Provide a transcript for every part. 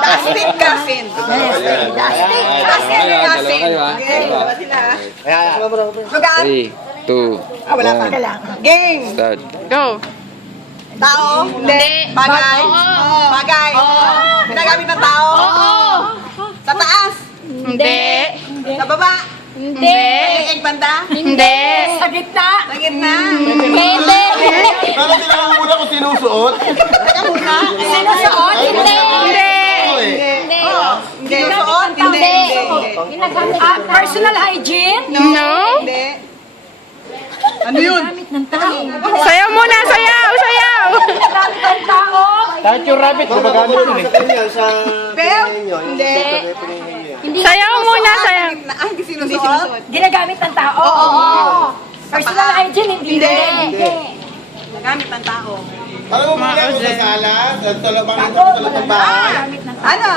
Dustin Cousin. Dustin Cousin. Lugar. 3, 2, Wala pa. 1. Game. Start. Go. Tao. Hindi. Bagay. Bagay. Ginagamit ng tao. Sa taas. Hindi. Sa baba. Hindi. Sa banda. Hindi. Sa gitna. Sa gitna. Hindi. Kala nila mo muna kung sinusuot. Teka muna. Sinusuot? Hindi. Hindi. Hindi. Hindi. Sinusuot? Hindi. Personal hygiene? No. Hindi. Ano yun? Sayaw muna, sayaw, sayaw. Ang tao? Kahit yung rabbit, gumagamit yun eh. Bell? Hindi. Sayaw muna, sayaw. Ah, hindi sinusuot? Ginagamit ng tao? Oo. Personal hygiene? Hindi. Nagamit ng tao. Alam mo muna kung sa sala, sa talabang ito, sa talabang bahay. Ano?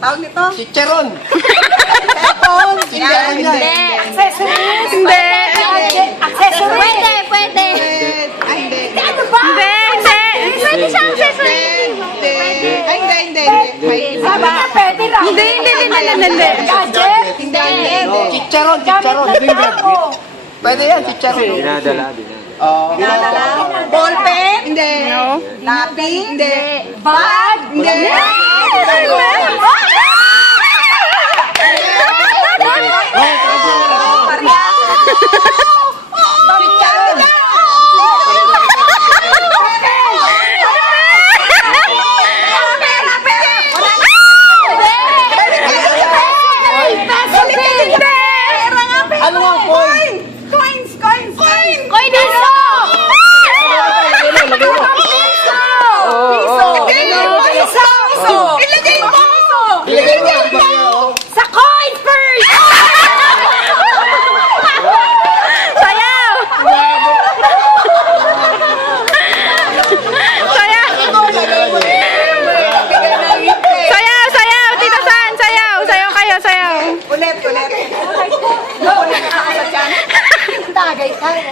Tawag nito? Chicharon. Cellphone? Hindi. Accessories? Hindi. Accessories? Pwede, pwede. Ay, hindi. Ano ba? Hindi, hindi. Pwede siyang accessory. Hindi. Ay, hindi. May Sabi na pwede lang. Hindi. Gadget? Hindi. Chicharon, chicharon. Gamit ng tao. Pwede yan, chicharon. Dinadala. Nadala? Ballpen? Hindi. No. Lapi? Hindi. Bag? Hindi. Maria. Ano nga coin? Coins. Koy, diso! Piso. Ilagay mo. Ilagay mo. Sa coin first! Sayaw! Sayaw! Sayaw! Tita San, sayaw! Sayaw kayo, sayaw! Ulit. Tagay tayo.